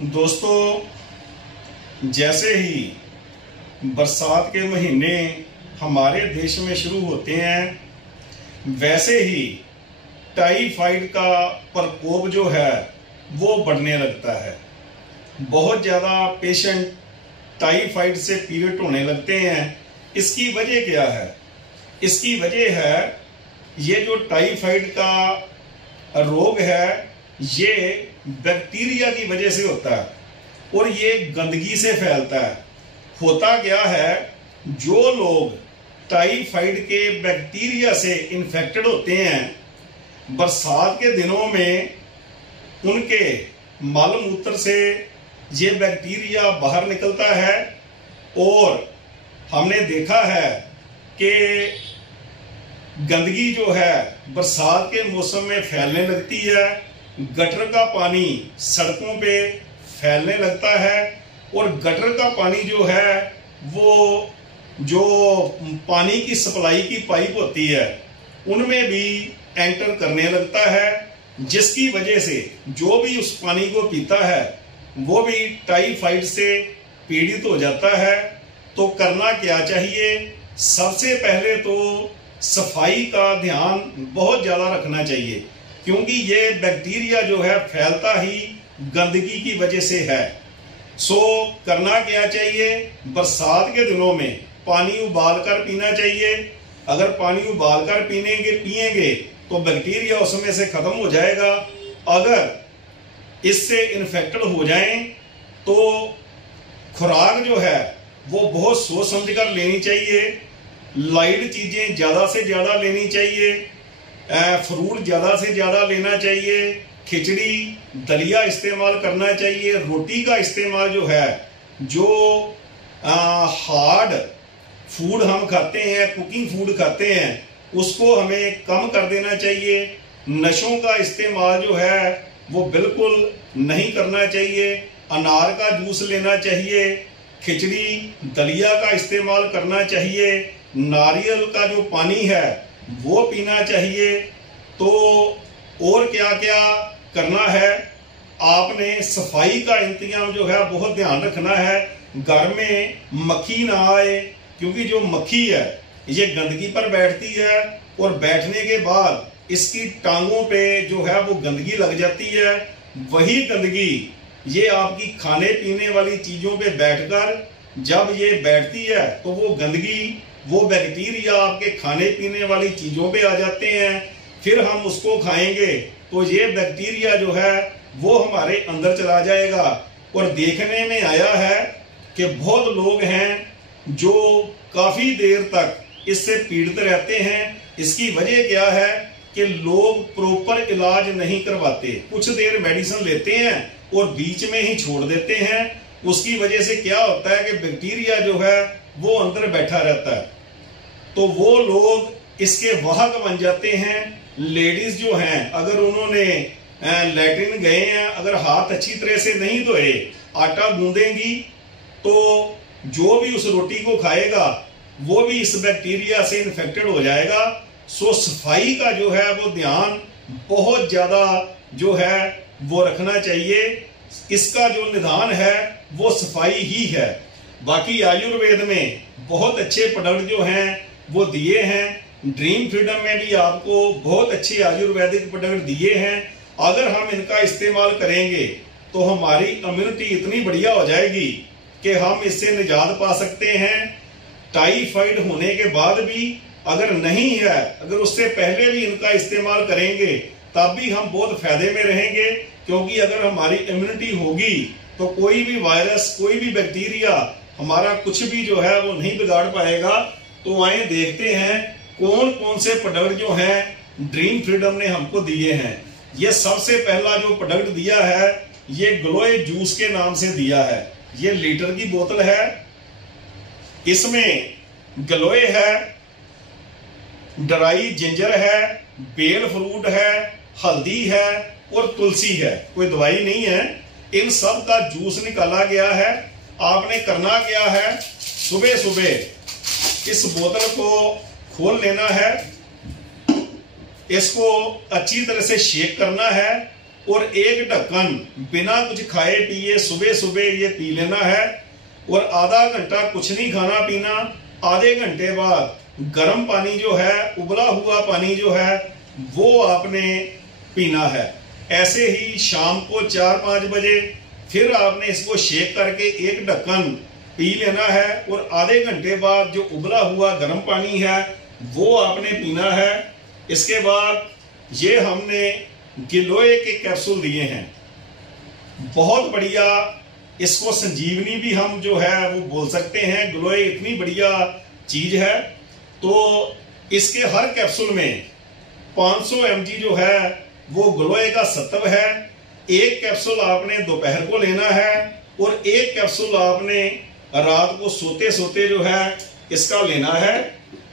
दोस्तों, जैसे ही बरसात के महीने हमारे देश में शुरू होते हैं, वैसे ही टाइफाइड का प्रकोप जो है वो बढ़ने लगता है। बहुत ज़्यादा पेशेंट टाइफाइड से पीड़ित होने लगते हैं। इसकी वजह क्या है? इसकी वजह है ये जो टाइफाइड का रोग है ये बैक्टीरिया की वजह से होता है और ये गंदगी से फैलता है। होता क्या है, जो लोग टाइफाइड के बैक्टीरिया से इन्फेक्टेड होते हैं, बरसात के दिनों में उनके मल मूत्र से ये बैक्टीरिया बाहर निकलता है और हमने देखा है कि गंदगी जो है बरसात के मौसम में फैलने लगती है। गटर का पानी सड़कों पे फैलने लगता है और गटर का पानी जो है वो जो पानी की सप्लाई की पाइप होती है उनमें भी एंटर करने लगता है, जिसकी वजह से जो भी उस पानी को पीता है वो भी टाइफाइड से पीड़ित हो जाता है। तो करना क्या चाहिए? सबसे पहले तो सफाई का ध्यान बहुत ज़्यादा रखना चाहिए, क्योंकि ये बैक्टीरिया जो है फैलता ही गंदगी की वजह से है। सो करना क्या चाहिए? बरसात के दिनों में पानी उबाल कर पीना चाहिए। अगर पानी उबाल कर पिएंगे तो बैक्टीरिया उसमें से खत्म हो जाएगा। अगर इससे इन्फेक्टेड हो जाएं तो खुराक जो है वो बहुत सोच समझ कर लेनी चाहिए। लाइट चीजें ज्यादा से ज्यादा लेनी चाहिए। फ्रूट ज्यादा से ज्यादा लेना चाहिए। खिचड़ी दलिया इस्तेमाल करना चाहिए। रोटी का इस्तेमाल जो है, जो हार्ड फूड हम खाते हैं, कुकिंग फूड खाते हैं, उसको हमें कम कर देना चाहिए। नशों का इस्तेमाल जो है वो बिल्कुल नहीं करना चाहिए। अनार का जूस लेना चाहिए। खिचड़ी दलिया का इस्तेमाल करना चाहिए। नारियल का जो पानी है वो पीना चाहिए। तो और क्या क्या करना है? आपने सफाई का इंतजाम जो है बहुत ध्यान रखना है। घर में मक्खी ना आए, क्योंकि जो मक्खी है ये गंदगी पर बैठती है और बैठने के बाद इसकी टांगों पे जो है वो गंदगी लग जाती है। वही गंदगी ये आपकी खाने पीने वाली चीजों पे बैठकर जब ये बैठती है तो वो गंदगी, वो बैक्टीरिया आपके खाने पीने वाली चीजों पे आ जाते हैं। फिर हम उसको खाएंगे तो ये बैक्टीरिया जो है वो हमारे अंदर चला जाएगा। और देखने में आया है कि बहुत लोग हैं जो काफी देर तक इससे पीड़ित रहते हैं। इसकी वजह क्या है कि लोग प्रॉपर इलाज नहीं करवाते। कुछ देर मेडिसिन लेते हैं और बीच में ही छोड़ देते हैं। उसकी वजह से क्या होता है कि बैक्टीरिया जो है वो अंदर बैठा रहता है, तो वो लोग इसके वाहक बन जाते हैं। लेडीज जो हैं, अगर उन्होंने लैट्रिन गए हैं, अगर हाथ अच्छी तरह से नहीं धोए, आटा गूंदेंगी तो जो भी उस रोटी को खाएगा वो भी इस बैक्टीरिया से इन्फेक्टेड हो जाएगा। सो सफाई का जो है वो ध्यान बहुत ज्यादा जो है वो रखना चाहिए। इसका जो निदान है वो सफाई ही है। बाकी आयुर्वेद में बहुत अच्छे प्रोडक्ट जो हैं वो दिए हैं। ड्रीम फ्रीडम में भी आपको बहुत अच्छे आयुर्वेदिक प्रोडक्ट दिए हैं। अगर हम इनका इस्तेमाल करेंगे तो हमारी इम्यूनिटी इतनी बढ़िया हो जाएगी कि हम इससे निजात पा सकते हैं। टाइफाइड होने के बाद भी अगर नहीं है, अगर उससे पहले भी इनका इस्तेमाल करेंगे तब भी हम बहुत फायदे में रहेंगे, क्योंकि अगर हमारी इम्यूनिटी होगी तो कोई भी वायरस, कोई भी बैक्टीरिया हमारा कुछ भी जो है वो नहीं बिगाड़ पाएगा। तो आइए देखते हैं कौन कौन से प्रोडक्ट जो हैं ड्रीम फ्रीडम ने हमको दिए हैं। ये सबसे पहला जो प्रोडक्ट दिया है ये ग्लोए जूस के नाम से दिया है। ये लीटर की बोतल है। इसमें ग्लोए है, ड्राई जिंजर है, बेल फ्रूट है, हल्दी है और तुलसी है। कोई दवाई नहीं है। इन सब का जूस निकाला गया है। आपने करना क्या है? सुबह सुबह इस बोतल को खोल लेना है, इसको अच्छी तरह से शेक करना है और एक ढक्कन बिना कुछ खाए पिए सुबह सुबह ये पी लेना है। और आधा घंटा कुछ नहीं खाना पीना, आधे घंटे बाद गर्म पानी जो है, उबला हुआ पानी जो है वो आपने पीना है। ऐसे ही शाम को 4-5 बजे फिर आपने इसको शेक करके एक ढक्कन पी लेना है। और आधे घंटे बाद जो उबला हुआ गर्म पानी है वो आपने पीना है। इसके बाद ये हमने गिलोय के कैप्सूल दिए हैं, बहुत बढ़िया। इसको संजीवनी भी हम जो है वो बोल सकते हैं। गिलोय इतनी बढ़िया चीज है। तो इसके हर कैप्सूल में 500 mg जो है वो गिलोय का सत्व है। एक कैप्सूल आपने दोपहर को लेना है और एक कैप्सूल आपने रात को सोते सोते जो है इसका लेना है।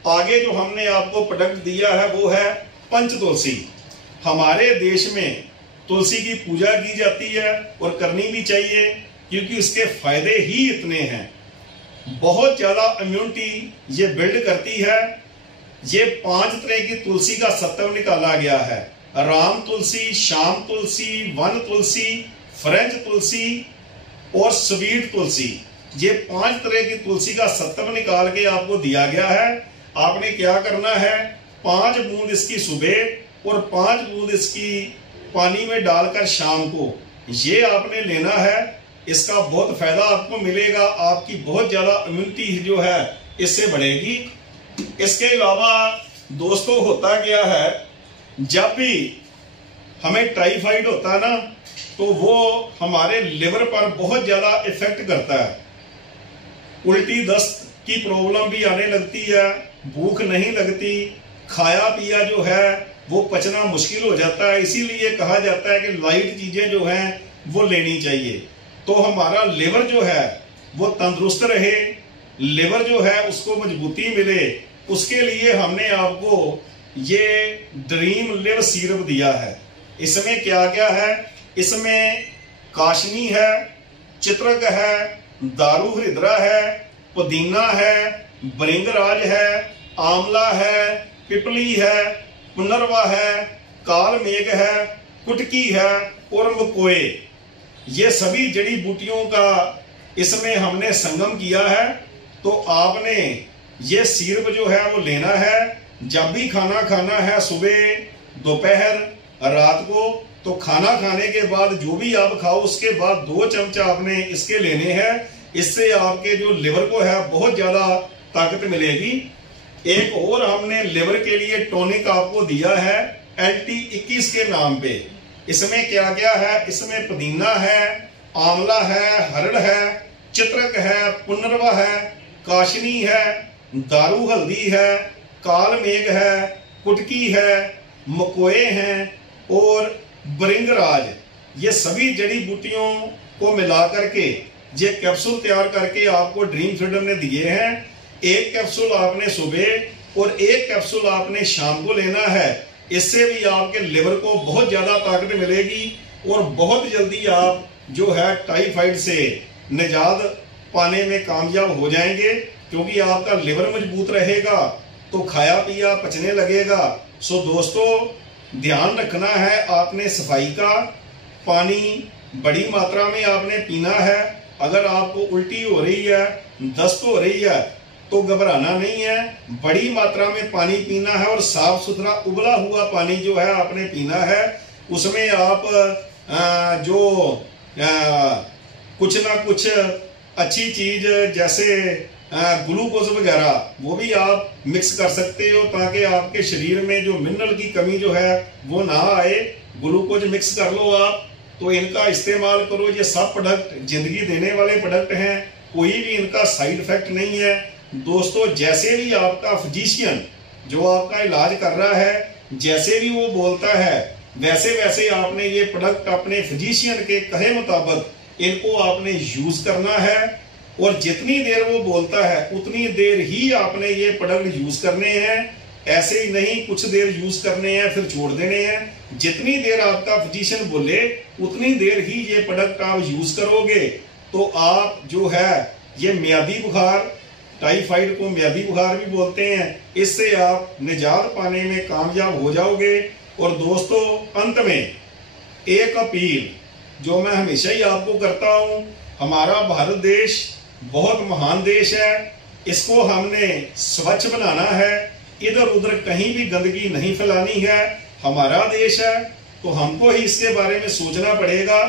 आगे जो हमने आपको प्रोडक्ट दिया है वो है पंच तुलसी। हमारे देश में तुलसी की पूजा की जाती है और करनी भी चाहिए, क्योंकि इसके फायदे ही इतने हैं। बहुत ज्यादा इम्यूनिटी ये बिल्ड करती है। ये 5 तरह की तुलसी का सत्व निकाला गया है। राम तुलसी, श्याम तुलसी, वन तुलसी, फ्रेंच तुलसी और स्वीट तुलसी। ये 5 तरह की तुलसी का सत्व निकाल के आपको दिया गया है। आपने क्या करना है, 5 बूंद इसकी सुबह और 5 बूंद इसकी पानी में डालकर शाम को ये आपने लेना है। इसका बहुत फायदा आपको मिलेगा। आपकी बहुत ज्यादा इम्यूनिटी जो है इससे बढ़ेगी। इसके अलावा दोस्तों होता क्या है, जब भी हमें टाइफाइड होता है ना तो वो हमारे लिवर पर बहुत ज्यादा इफेक्ट करता है। उल्टी दस्त की प्रॉब्लम भी आने लगती है, भूख नहीं लगती, खाया पिया जो है वो पचना मुश्किल हो जाता है। इसीलिए कहा जाता है कि लाइट चीजें जो हैं वो लेनी चाहिए, तो हमारा लिवर जो है वो तंदुरुस्त रहे, लिवर जो है उसको मजबूती मिले। उसके लिए हमने आपको ये ड्रीम लिव सीरप दिया है। इसमें क्या क्या है, इसमें काशनी है, चित्रक है, दारू हृदरा है, पुदीना है, भृंगराज है, आंवला है, पिपली है, पुनर्वा है, काल मेघ है, कुटकी है और मकोए। ये सभी जड़ी बूटियों का इसमें हमने संगम किया है। तो आपने ये सिरप जो है वो लेना है। जब भी खाना खाना है, सुबह, दोपहर, रात को, तो खाना खाने के बाद जो भी आप खाओ उसके बाद 2 चमचा आपने इसके लेने हैं। इससे आपके जो लिवर को है बहुत ज्यादा ताकत मिलेगी। एक और हमने लिवर के लिए टॉनिक आपको दिया है LT21 के नाम पे। इसमें क्या क्या है, इसमें पुदीना है, आंवला है, हरड़ है, चित्रक है, पुनर्वा है, काशनी है, दारू हल्दी है, काल मेघ है, कुटकी है, मकोए हैं और भृंगराज। ये सभी जड़ी बूटियों को मिला करके ये कैप्सूल तैयार करके आपको ड्रीम फीडर ने दिए हैं। एक कैप्सूल आपने सुबह और एक कैप्सूल आपने शाम को लेना है। इससे भी आपके लिवर को बहुत ज्यादा ताकत मिलेगी और बहुत जल्दी आप जो है टाइफाइड से निजात पाने में कामयाब हो जाएंगे, क्योंकि आपका लिवर मजबूत रहेगा तो खाया पिया पचने लगेगा। सो दोस्तों ध्यान रखना है आपने सफाई का। पानी बड़ी मात्रा में आपने पीना है। अगर आपको उल्टी हो रही है, दस्त हो रही है तो घबराना नहीं है। बड़ी मात्रा में पानी पीना है और साफ सुथरा उबला हुआ पानी जो है आपने पीना है। उसमें आप कुछ ना कुछ अच्छी चीज जैसे ग्लूकोज वगैरह वो भी आप मिक्स कर सकते हो, ताकि आपके शरीर में जो मिनरल की कमी जो है वो ना आए। ग्लूकोज मिक्स कर लो आप, तो इनका इस्तेमाल करो। ये सब प्रोडक्ट जिंदगी देने वाले प्रोडक्ट हैं, कोई भी इनका साइड इफेक्ट नहीं है। दोस्तों जैसे भी आपका फिजिशियन जो आपका इलाज कर रहा है जैसे भी वो बोलता है वैसे वैसे आपने ये प्रोडक्ट अपने फिजिशियन के कहे मुताबिक इनको आपने यूज करना है। और जितनी देर वो बोलता है उतनी देर ही आपने ये प्रोडक्ट यूज करने हैं। ऐसे ही नहीं कुछ देर यूज करने हैं फिर छोड़ देने हैं। जितनी देर आपका फिजिशियन बोले उतनी देर ही ये प्रोडक्ट आप यूज करोगे तो आप जो है ये मियादी बुखार, टाइफाइड को मियादी बुखार भी बोलते हैं, इससे आप निजात पाने में कामयाब हो जाओगे। और दोस्तों अंत में एक अपील जो मैं हमेशा ही आपको करता हूं, हमारा भारत देश बहुत महान देश है, इसको हमने स्वच्छ बनाना है, इधर उधर कहीं भी गंदगी नहीं फैलानी है। हमारा देश है तो हमको ही इसके बारे में सोचना पड़ेगा,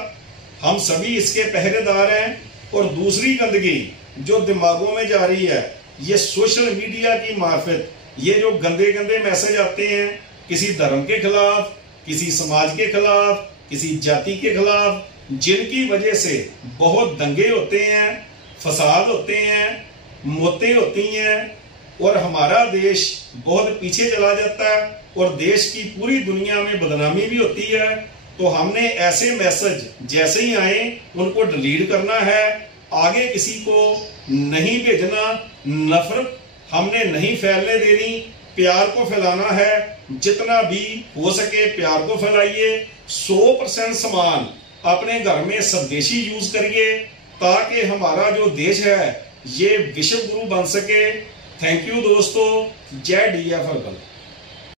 हम सभी इसके पहरेदार हैं। और दूसरी गंदगी जो दिमागों में जा रही है, ये सोशल मीडिया की मार्फत ये जो गंदे गंदे मैसेज आते हैं किसी धर्म के खिलाफ, किसी समाज के खिलाफ, किसी जाति के खिलाफ, जिनकी वजह से बहुत दंगे होते हैं, फसाद होते हैं, मौतें होती हैं और हमारा देश बहुत पीछे चला जाता है और देश की पूरी दुनिया में बदनामी भी होती है। तो हमने ऐसे मैसेज जैसे ही आए उनको डिलीट करना है, आगे किसी को नहीं भेजना, नफरत हमने नहीं फैलने देनी, प्यार को फैलाना है। जितना भी हो सके प्यार को फैलाइए। 100% सामान अपने घर में स्वदेशी यूज करिए ताकि हमारा जो देश है ये विश्व गुरु बन सके। थैंक यू दोस्तों। जय DF हर्बल।